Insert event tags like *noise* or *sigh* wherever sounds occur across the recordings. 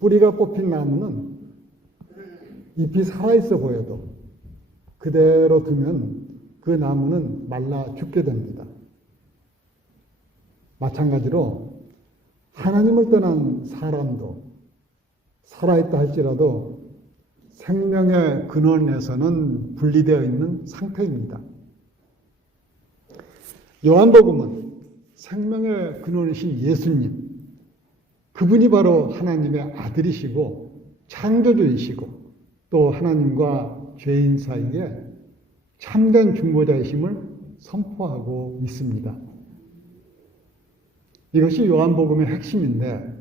뿌리가 뽑힌 나무는 잎이 살아있어 보여도 그대로 두면 그 나무는 말라 죽게 됩니다. 마찬가지로 하나님을 떠난 사람도 살아있다 할지라도 생명의 근원에서는 분리되어 있는 상태입니다. 요한복음은 생명의 근원이신 예수님, 그분이 바로 하나님의 아들이시고 창조주이시고 또 하나님과 죄인 사이에 참된 중보자이심을 선포하고 있습니다. 이것이 요한복음의 핵심인데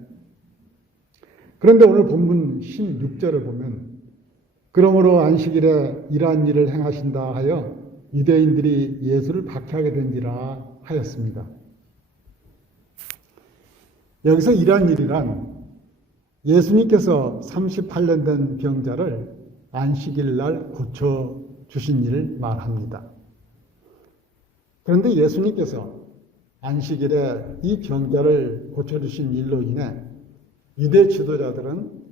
그런데 오늘 본문 16절을 보면 그러므로 안식일에 이러한 일을 행하신다 하여 유대인들이 예수를 박해하게 된지라 하였습니다. 여기서 이러한 일이란 예수님께서 38년 된 병자를 안식일 날 고쳐 주신 일을 말합니다. 그런데 예수님께서 안식일에 이 병자를 고쳐 주신 일로 인해 유대 지도자들은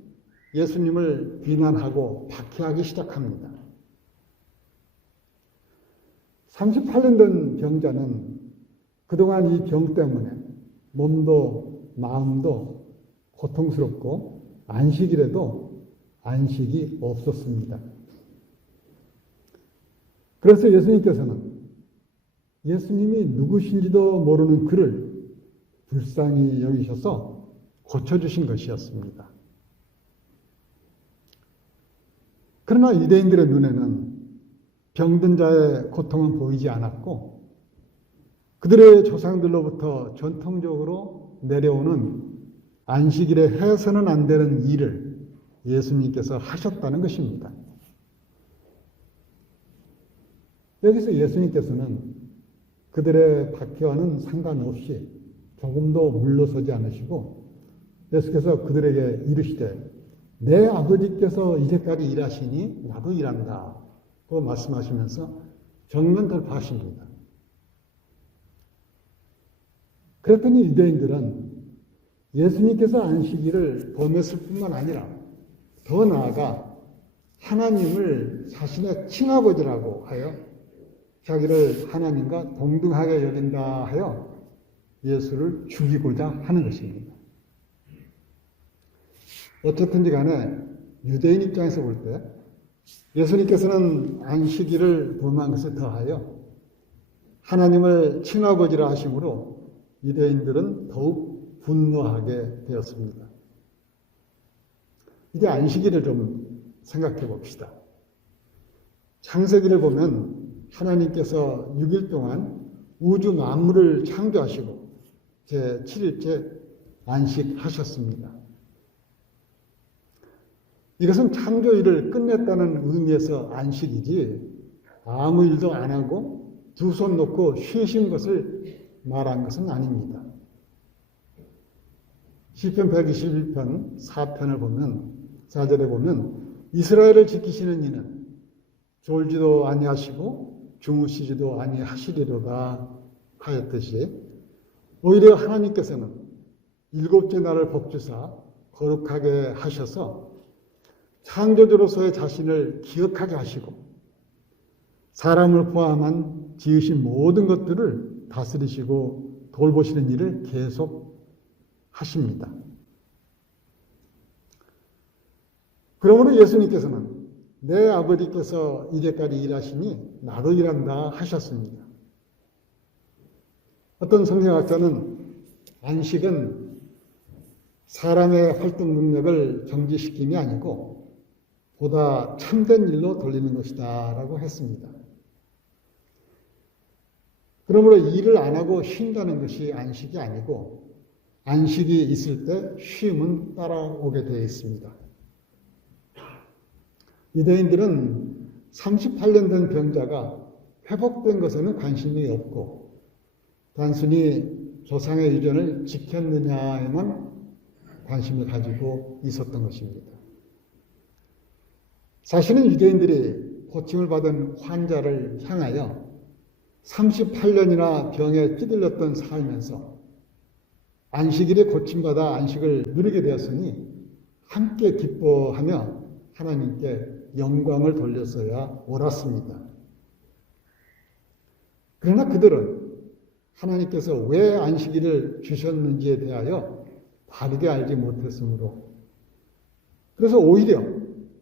예수님을 비난하고 박해하기 시작합니다. 38년 된 병자는 그동안 이 병 때문에 몸도 마음도 고통스럽고 안식일에도 안식이 없었습니다. 그래서 예수님께서는 예수님이 누구신지도 모르는 그를 불쌍히 여기셔서 고쳐주신 것이었습니다. 그러나 유대인들의 눈에는 병든 자의 고통은 보이지 않았고 그들의 조상들로부터 전통적으로 내려오는 안식일에 해서는 안 되는 일을 예수님께서 하셨다는 것입니다. 여기서 예수님께서는 그들의 박해와는 상관없이 조금도 물러서지 않으시고 예수께서 그들에게 이르시되 내 아버지께서 이제까지 일하시니 나도 일한다. 고 말씀하시면서 정면 돌파하십니다. 그랬더니 유대인들은 예수님께서 안식일을 범했을 뿐만 아니라 더 나아가 하나님을 자신의 친아버지라고 하여 자기를 하나님과 동등하게 여긴다 하여 예수를 죽이고자 하는 것입니다. 어떻든지 간에 유대인 입장에서 볼 때 예수님께서는 안식일을 범한 것에 더하여 하나님을 친아버지라 하심으로 유대인들은 더욱 분노하게 되었습니다. 이제 안식일을 좀 생각해 봅시다. 창세기를 보면 하나님께서 6일 동안 우주 만물을 창조하시고 제 7일째 안식하셨습니다. 이것은 창조일을 끝냈다는 의미에서 안식이지 아무 일도 안 하고 두 손 놓고 쉬신 것을 말한 것은 아닙니다. 시편 121편 4편을 보면 4절에 보면 이스라엘을 지키시는 이는 졸지도 아니하시고 주무시지도 아니하시리로다 하였듯이 오히려 하나님께서는 일곱째 날을 복주사 거룩하게 하셔서 창조주로서의 자신을 기억하게 하시고 사람을 포함한 지으신 모든 것들을 다스리시고 돌보시는 일을 계속 하십니다. 그러므로 예수님께서는 내 아버지께서 이제까지 일하시니 나도 일한다 하셨습니다. 어떤 성경학자는 안식은 사람의 활동 능력을 정지시킴이 아니고 보다 참된 일로 돌리는 것이다 라고 했습니다. 그러므로 일을 안 하고 쉰다는 것이 안식이 아니고 안식이 있을 때 쉼은 따라오게 되어 있습니다. 유대인들은 38년 된 병자가 회복된 것에는 관심이 없고 단순히 조상의 유전을 지켰느냐에만 관심을 가지고 있었던 것입니다. 사실은 유대인들이 고침을 받은 환자를 향하여 38년이나 병에 찌들렸던 삶에서 안식일에 고침받아 안식을 누리게 되었으니 함께 기뻐하며 하나님께 영광을 돌렸어야 옳았습니다. 그러나 그들은 하나님께서 왜 안식일을 주셨는지에 대하여 바르게 알지 못했으므로 그래서 오히려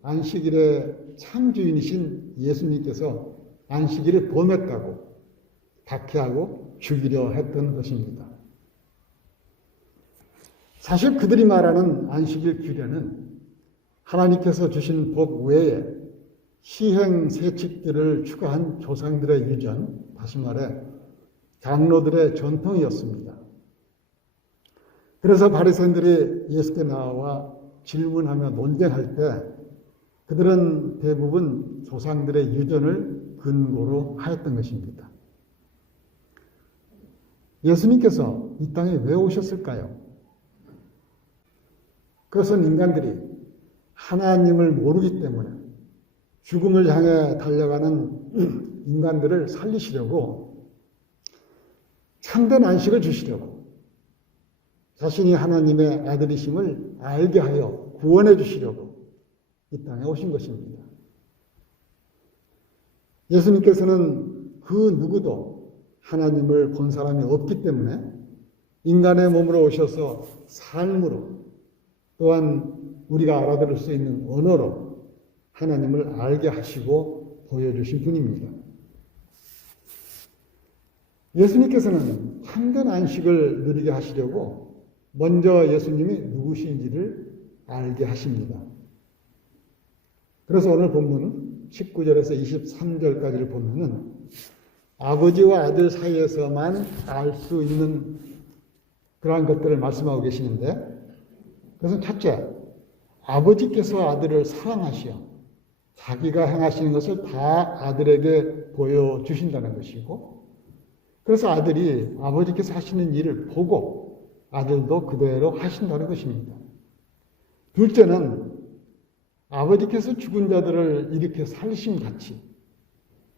안식일의 참 주인이신 예수님께서 안식일을 범했다고 박해하고 죽이려 했던 것입니다. 사실 그들이 말하는 안식일 규례는 하나님께서 주신 법 외에 시행 세칙들을 추가한 조상들의 유전, 다시 말해 장로들의 전통이었습니다. 그래서 바리새인들이 예수께 나와 질문하며 논쟁할 때 그들은 대부분 조상들의 유전을 근거로 하였던 것입니다. 예수님께서 이 땅에 왜 오셨을까요? 그것은 인간들이 하나님을 모르기 때문에 죽음을 향해 달려가는 *clears throat* 인간들을 살리시려고 참된 안식을 주시려고 자신이 하나님의 아들이심을 알게 하여 구원해 주시려고 이 땅에 오신 것입니다. 예수님께서는 그 누구도 하나님을 본 사람이 없기 때문에 인간의 몸으로 오셔서 삶으로 또한 우리가 알아들을 수 있는 언어로 하나님을 알게 하시고 보여주신 분입니다. 예수님께서는 참된 안식을 누리게 하시려고 먼저 예수님이 누구신지를 알게 하십니다. 그래서 오늘 본문 19절에서 23절까지를 보면은 아버지와 아들 사이에서만 알 수 있는 그러한 것들을 말씀하고 계시는데 그것은 첫째, 아버지께서 아들을 사랑하시어 자기가 행하시는 것을 다 아들에게 보여주신다는 것이고 그래서 아들이 아버지께서 하시는 일을 보고 아들도 그대로 하신다는 것입니다. 둘째는 아버지께서 죽은 자들을 이렇게 살리심 같이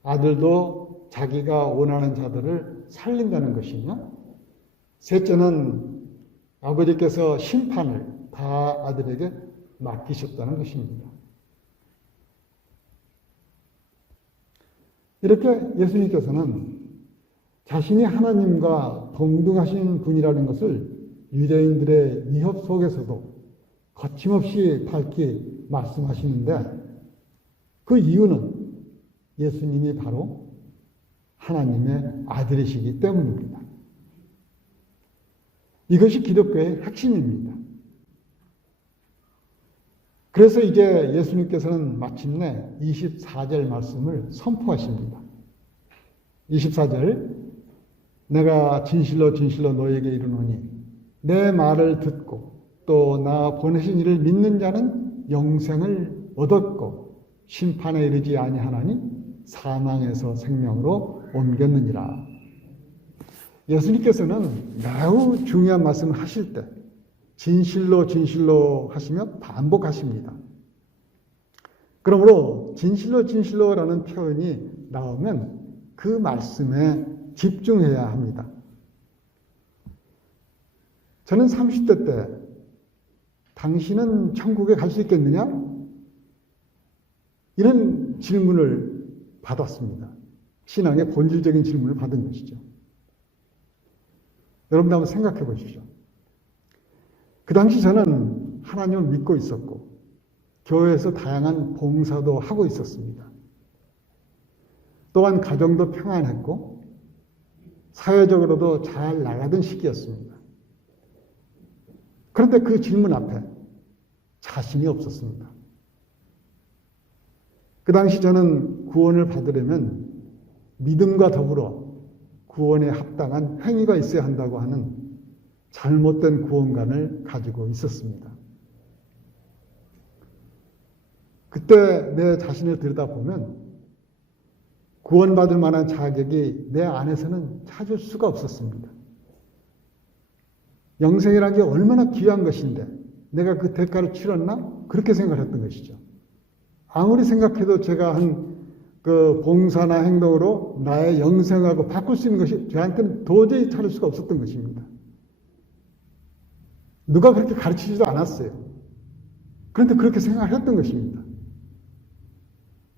아들도 자기가 원하는 자들을 살린다는 것이며 셋째는 아버지께서 심판을 다 아들에게 맡기셨다는 것입니다. 이렇게 예수님께서는 자신이 하나님과 동등하신 분이라는 것을 유대인들의 위협 속에서도 거침없이 밝히 말씀하시는데 그 이유는 예수님이 바로 하나님의 아들이시기 때문입니다. 이것이 기독교의 핵심입니다. 그래서 이제 예수님께서는 마침내 24절 말씀을 선포하십니다. 24절 내가 진실로 진실로 너에게 이르노니 내 말을 듣고 또 나 보내신 이를 믿는 자는 영생을 얻었고 심판에 이르지 아니하나니 사망에서 생명으로 옮겼느니라. 예수님께서는 매우 중요한 말씀을 하실 때 진실로 진실로 하시며 반복하십니다. 그러므로 진실로 진실로라는 표현이 나오면 그 말씀에 집중해야 합니다. 저는 30대 때 당신은 천국에 갈 수 있겠느냐? 이런 질문을 받았습니다. 신앙의 본질적인 질문을 받은 것이죠. 여러분도 한번 생각해 보십시오. 그 당시 저는 하나님을 믿고 있었고, 교회에서 다양한 봉사도 하고 있었습니다. 또한 가정도 평안했고, 사회적으로도 잘 나가던 시기였습니다. 그런데 그 질문 앞에 자신이 없었습니다. 그 당시 저는 구원을 받으려면 믿음과 더불어 구원에 합당한 행위가 있어야 한다고 하는 잘못된 구원관을 가지고 있었습니다. 그때 내 자신을 들여다보면 구원받을 만한 자격이 내 안에서는 찾을 수가 없었습니다. 영생이라는 게 얼마나 귀한 것인데 내가 그 대가를 치렀나? 그렇게 생각했던 것이죠. 아무리 생각해도 제가 한 그 봉사나 행동으로 나의 영생하고 바꿀 수 있는 것이 저한테는 도저히 찾을 수가 없었던 것입니다. 누가 그렇게 가르치지도 않았어요. 그런데 그렇게 생각했던 것입니다.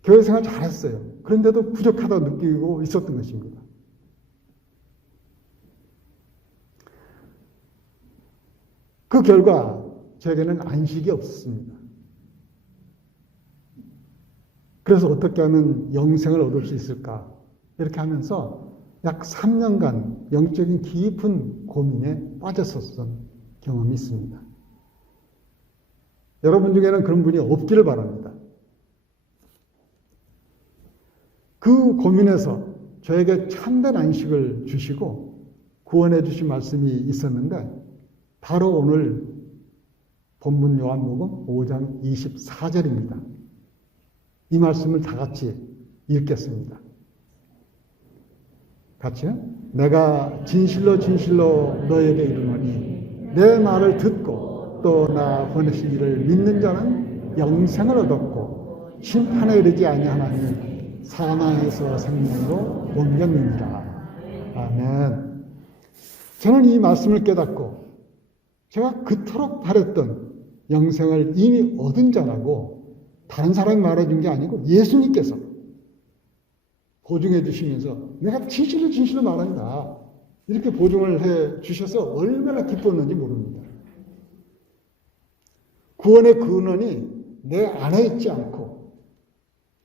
교회 생활 잘했어요. 그런데도 부족하다 느끼고 있었던 것입니다. 그 결과 저에게는 안식이 없었습니다. 그래서 어떻게 하면 영생을 얻을 수 있을까? 이렇게 하면서 약 3년간 영적인 깊은 고민에 빠졌었던 경험이 있습니다. 여러분 중에는 그런 분이 없기를 바랍니다. 그 고민에서 저에게 참된 안식을 주시고 구원해 주신 말씀이 있었는데 바로 오늘 본문 요한복음 5장 24절입니다. 이 말씀을 다 같이 읽겠습니다. 같이요? 내가 진실로 진실로 너에게 이르노니 내 말을 듣고 또 나 보내신 이를 믿는 자는 영생을 얻었고 심판에 이르지 아니하나니 사망에서 생명으로 옮겼느니라. 아멘. 저는 이 말씀을 깨닫고 제가 그토록 바랬던 영생을 이미 얻은 자라고 다른 사람이 말해준 게 아니고 예수님께서 보증해 주시면서 내가 진실로 진실로 말한다. 이렇게 보증을 해 주셔서 얼마나 기뻤는지 모릅니다. 구원의 근원이 내 안에 있지 않고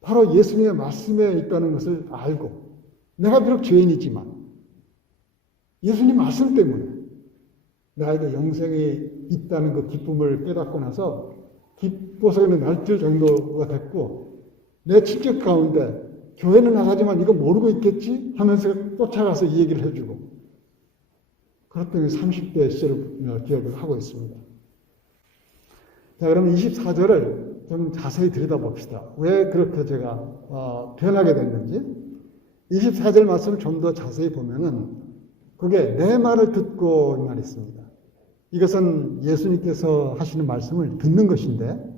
바로 예수님의 말씀에 있다는 것을 알고 내가 비록 죄인이지만 예수님 말씀 때문에 나에게 영생이 있다는 그 기쁨을 깨닫고 나서 그냥 날뛸 정도가 됐고 내 친척 가운데 교회는 나가지만 이거 모르고 있겠지 하면서 쫓아가서 이 얘기를 해주고 그랬더니 30대 시절을 기억을 하고 있습니다. 자, 그러면 24절을 좀 자세히 들여다봅시다. 왜 그렇게 제가 어, 변하게 됐는지 24절 말씀을 좀 더 자세히 보면은 그게 내 말을 듣고 이 말이 있습니다. 이것은 예수님께서 하시는 말씀을 듣는 것인데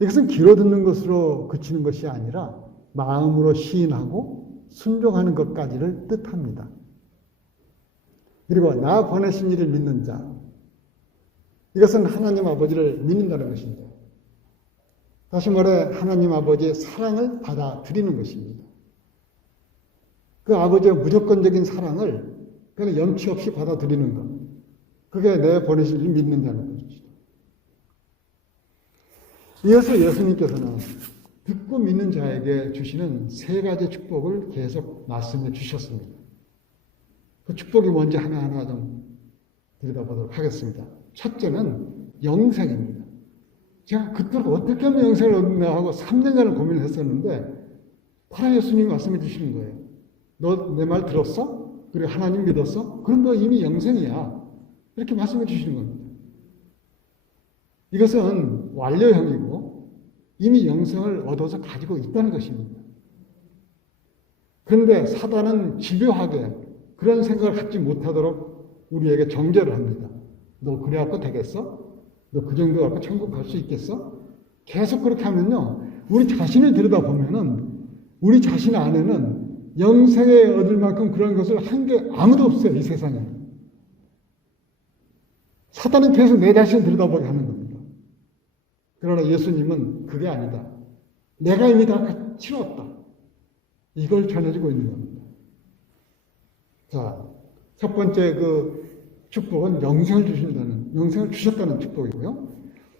이것은 귀로 듣는 것으로 그치는 것이 아니라 마음으로 시인하고 순종하는 것까지를 뜻합니다. 그리고 나 보내신 이를 믿는 자. 이것은 하나님 아버지를 믿는다는 것입니다. 다시 말해 하나님 아버지의 사랑을 받아들이는 것입니다. 그 아버지의 무조건적인 사랑을 그냥 염치 없이 받아들이는 것. 그게 내 보내신 일 믿는다는 것이죠. 이어서 예수님께서는 듣고 믿는 자에게 주시는 세 가지 축복을 계속 말씀해 주셨습니다. 그 축복이 뭔지 하나하나 좀 들여다보도록 하겠습니다. 첫째는 영생입니다. 제가 그토록 어떻게 하면 영생을 얻나 하고 3년간을 고민을 했었는데 바로 예수님이 말씀해 주시는 거예요. 너 내 말 들었어? 그리고 하나님 믿었어? 그럼 너 이미 영생이야. 이렇게 말씀해 주시는 겁니다. 이것은 완료형이고 이미 영생을 얻어서 가지고 있다는 것입니다. 그런데 사단은 집요하게 그런 생각을 갖지 못하도록 우리에게 정죄를 합니다. 너 그래갖고 되겠어? 너 그 정도 갖고 천국 갈 수 있겠어? 계속 그렇게 하면요. 우리 자신을 들여다보면은 우리 자신 안에는 영생에 얻을 만큼 그런 것을 한 게 아무도 없어요. 이 세상에. 사단은 계속 내 자신을 들여다보게 하는 겁니다. 그러나 예수님은 그게 아니다. 내가 이미 다 치웠다. 이걸 전해주고 있는 겁니다. 자, 첫 번째 그 축복은 영생을 주신다는, 영생을 주셨다는 축복이고요.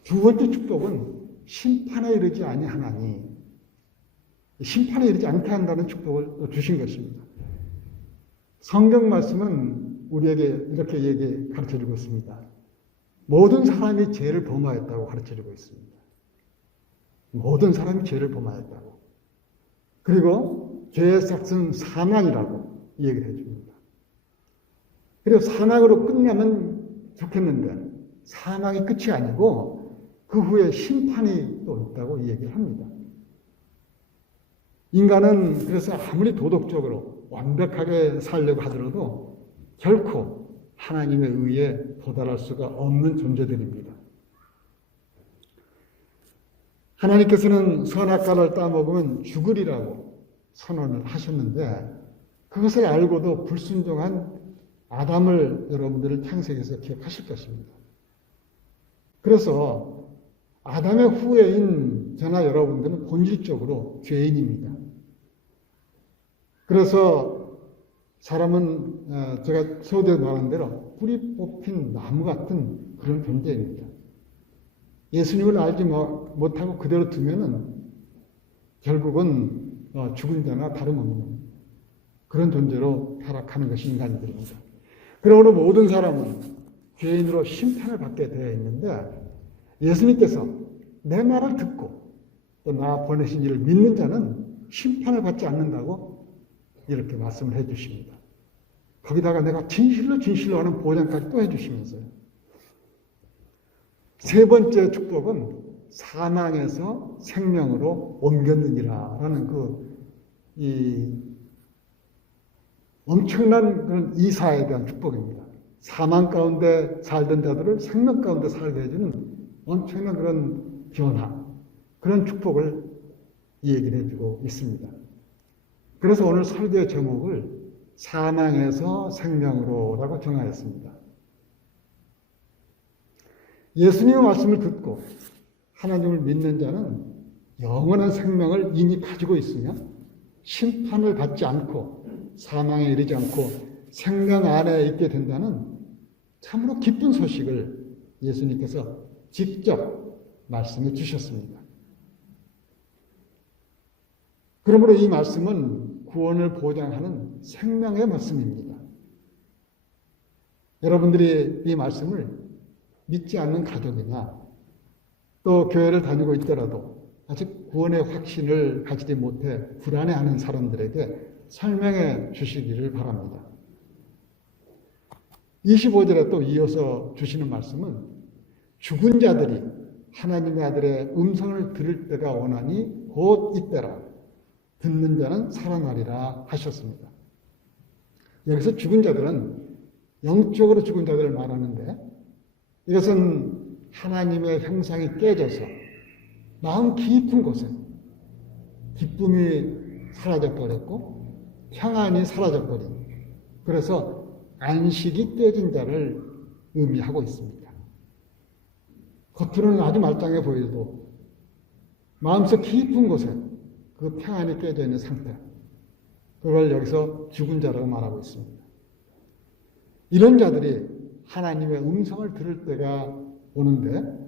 두 번째 축복은 심판에 이르지 아니하나니, 심판에 이르지 않게 한다는 축복을 주신 것입니다. 성경 말씀은 우리에게 이렇게 얘기 가르쳐 주고 있습니다. 모든 사람이 죄를 범하였다고 가르쳐 주고 있습니다. 모든 사람이 죄를 범하였다고. 그리고 죄의 삭은 사망이라고 얘기를 해줍니다. 그리고 사망으로 끝나면 좋겠는데 사망이 끝이 아니고 그 후에 심판이 또 있다고 얘기를 합니다. 인간은 그래서 아무리 도덕적으로 완벽하게 살려고 하더라도 결코 하나님의 의에 도달할 수가 없는 존재들입니다. 하나님께서는 선악과를 따먹으면 죽으리라고 선언을 하셨는데 그것을 알고도 불순종한 아담을 여러분들을 창세기에서 기억하실 것입니다. 그래서 아담의 후예인 저나 여러분들은 본질적으로 죄인입니다. 그래서 사람은 어, 제가 서두에 말한 대로 뿌리 뽑힌 나무 같은 그런 존재입니다. 예수님을 알지 뭐, 못하고 그대로 두면은 결국은 어, 죽은 자나 다름없는 그런 존재로 타락하는 것이 인간들입니다. 그러므로 모든 사람은 죄인으로 심판을 받게 되어 있는데 예수님께서 내 말을 듣고 또 나 보내신 이를 믿는 자는 심판을 받지 않는다고 이렇게 말씀을 해 주십니다. 거기다가 내가 진실로 진실로 하는 보장까지 또 해 주시면서요. 세 번째 축복은 사망에서 생명으로 옮겼느니라 라는 그, 이, 엄청난 그런 이사에 대한 축복입니다. 사망 가운데 살던 자들을 생명 가운데 살게 해주는 엄청난 그런 변화, 그런 축복을 이 얘기를 해주고 있습니다. 그래서 오늘 설교의 제목을 사망에서 생명으로라고 정하였습니다. 예수님의 말씀을 듣고 하나님을 믿는 자는 영원한 생명을 이미 가지고 있으며 심판을 받지 않고 사망에 이르지 않고 생명 안에 있게 된다는 참으로 기쁜 소식을 예수님께서 직접 말씀해 주셨습니다. 그러므로 이 말씀은 구원을 보장하는 생명의 말씀입니다. 여러분들이 이 말씀을 믿지 않는 가족이나 또 교회를 다니고 있더라도 아직 구원의 확신을 가지지 못해 불안해하는 사람들에게 설명해 주시기를 바랍니다. 25절에 또 이어서 주시는 말씀은 죽은 자들이 하나님의 아들의 음성을 들을 때가 오나니 곧 이때라. 듣는 자는 살아나리라 하셨습니다. 여기서 죽은 자들은 영적으로 죽은 자들을 말하는데 이것은 하나님의 형상이 깨져서 마음 깊은 곳에 기쁨이 사라져 버렸고 평안이 사라져 버린 그래서 안식이 깨진 자를 의미하고 있습니다. 겉으로는 아주 말짱해 보여도 마음속 깊은 곳에 그 평안이 깨져 있는 상태. 그걸 여기서 죽은 자라고 말하고 있습니다. 이런 자들이 하나님의 음성을 들을 때가 오는데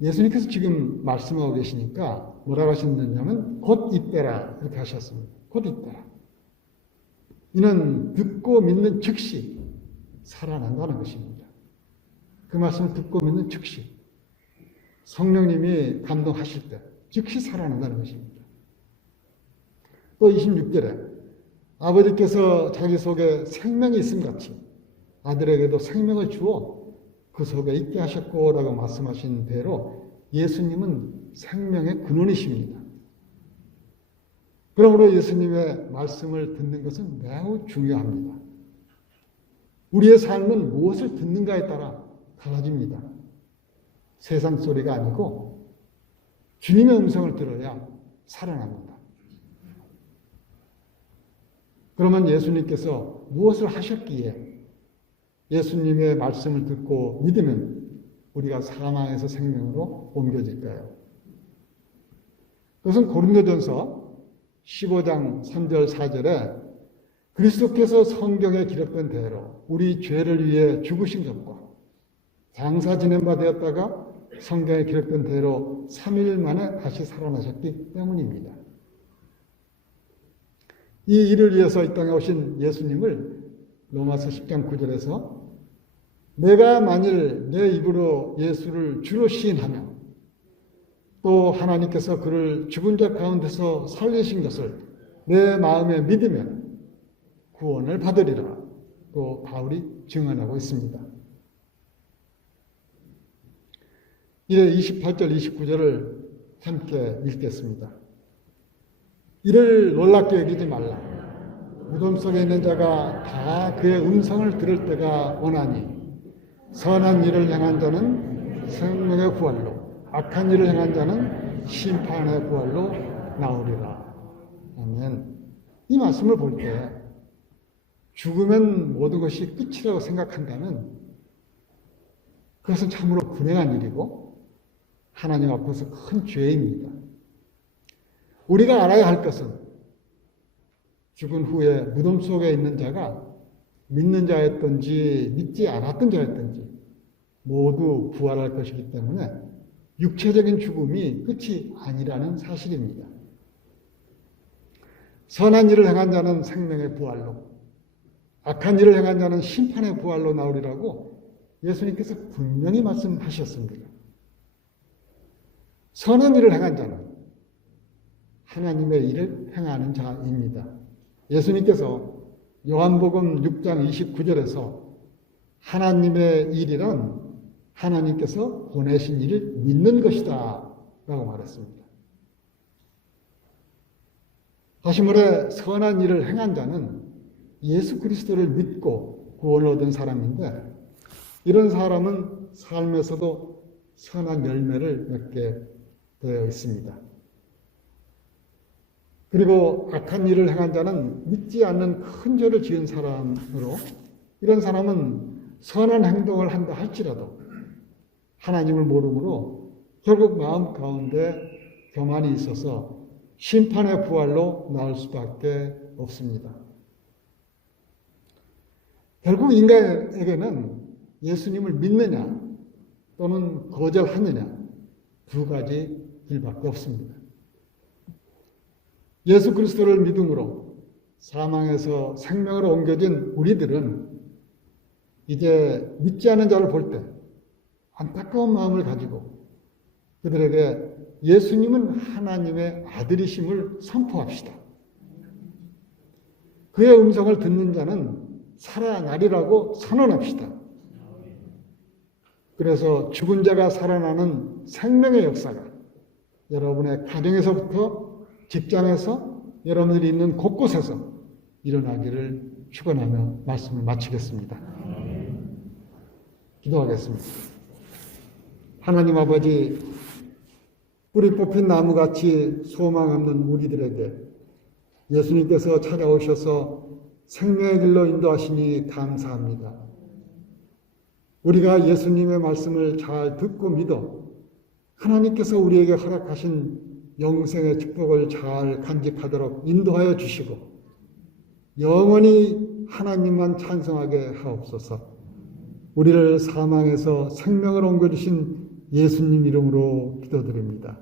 예수님께서 지금 말씀하고 계시니까 뭐라고 하셨느냐면 곧 이때라 이렇게 하셨습니다. 곧 이때라. 이는 듣고 믿는 즉시 살아난다는 것입니다. 그 말씀을 듣고 믿는 즉시 성령님이 감동하실 때 즉시 살아난다는 것입니다. 또 26절에 아버지께서 자기 속에 생명이 있음 같이 아들에게도 생명을 주어 그 속에 있게 하셨고 라고 말씀하신 대로 예수님은 생명의 근원이십니다. 그러므로 예수님의 말씀을 듣는 것은 매우 중요합니다. 우리의 삶은 무엇을 듣는가에 따라 달라집니다. 세상 소리가 아니고 주님의 음성을 들어야 살아납니다. 그러면 예수님께서 무엇을 하셨기에 예수님의 말씀을 듣고 믿으면 우리가 사망에서 생명으로 옮겨질까요? 그것은 고린도전서 15장 3절 4절에 그리스도께서 성경에 기록된 대로 우리 죄를 위해 죽으신 것과 장사 지낸 바 되었다가 성경에 기록된 대로 3일 만에 다시 살아나셨기 때문입니다. 이 일을 위해서 이 땅에 오신 예수님을 로마서 10장 9절에서 내가 만일 내 입으로 예수를 주로 시인하며 또 하나님께서 그를 죽은 자 가운데서 살리신 것을 내 마음에 믿으면 구원을 받으리라. 또 바울이 증언하고 있습니다. 이래 28절, 29절을 함께 읽겠습니다. 이를 놀랍게 여기지 말라. 무덤 속에 있는 자가 다 그의 음성을 들을 때가 오나니 선한 일을 행한 자는 생명의 부활로 악한 일을 행한 자는 심판의 부활로 나오리라. 아멘. 이 말씀을 볼 때 죽으면 모든 것이 끝이라고 생각한다면 그것은 참으로 불행한 일이고 하나님 앞에서 큰 죄입니다. 우리가 알아야 할 것은 죽은 후에 무덤 속에 있는 자가 믿는 자였든지 믿지 않았던 자였든지 모두 부활할 것이기 때문에 육체적인 죽음이 끝이 아니라는 사실입니다. 선한 일을 행한 자는 생명의 부활로, 악한 일을 행한 자는 심판의 부활로 나오리라고 예수님께서 분명히 말씀하셨습니다. 선한 일을 행한 자는 하나님의 일을 행하는 자입니다. 예수님께서 요한복음 6장 29절에서 하나님의 일이란 하나님께서 보내신 일을 믿는 것이다 라고 말했습니다. 다시 말해 선한 일을 행한 자는 예수 그리스도를 믿고 구원을 얻은 사람인데 이런 사람은 삶에서도 선한 열매를 맺게 되어 있습니다. 그리고 악한 일을 행한 자는 믿지 않는 큰 죄를 지은 사람으로 이런 사람은 선한 행동을 한다 할지라도 하나님을 모르므로 결국 마음 가운데 교만이 있어서 심판의 부활로 나올 수밖에 없습니다. 결국 인간에게는 예수님을 믿느냐 또는 거절하느냐 두 가지 길밖에 없습니다. 예수 그리스도를 믿음으로 사망에서 생명으로 옮겨진 우리들은 이제 믿지 않는 자를 볼 때 안타까운 마음을 가지고 그들에게 예수님은 하나님의 아들이심을 선포합시다. 그의 음성을 듣는 자는 살아나리라고 선언합시다. 그래서 죽은 자가 살아나는 생명의 역사가 여러분의 가정에서부터 직장에서 여러분들이 있는 곳곳에서 일어나기를 축원하며 말씀을 마치겠습니다. 기도하겠습니다. 하나님 아버지 뿌리 뽑힌 나무같이 소망 없는 우리들에게 예수님께서 찾아오셔서 생명의 길로 인도하시니 감사합니다. 우리가 예수님의 말씀을 잘 듣고 믿어 하나님께서 우리에게 허락하신 영생의 축복을 잘 간직하도록 인도하여 주시고 영원히 하나님만 찬송하게 하옵소서. 우리를 사망에서 생명을 옮겨주신 예수님 이름으로 기도드립니다.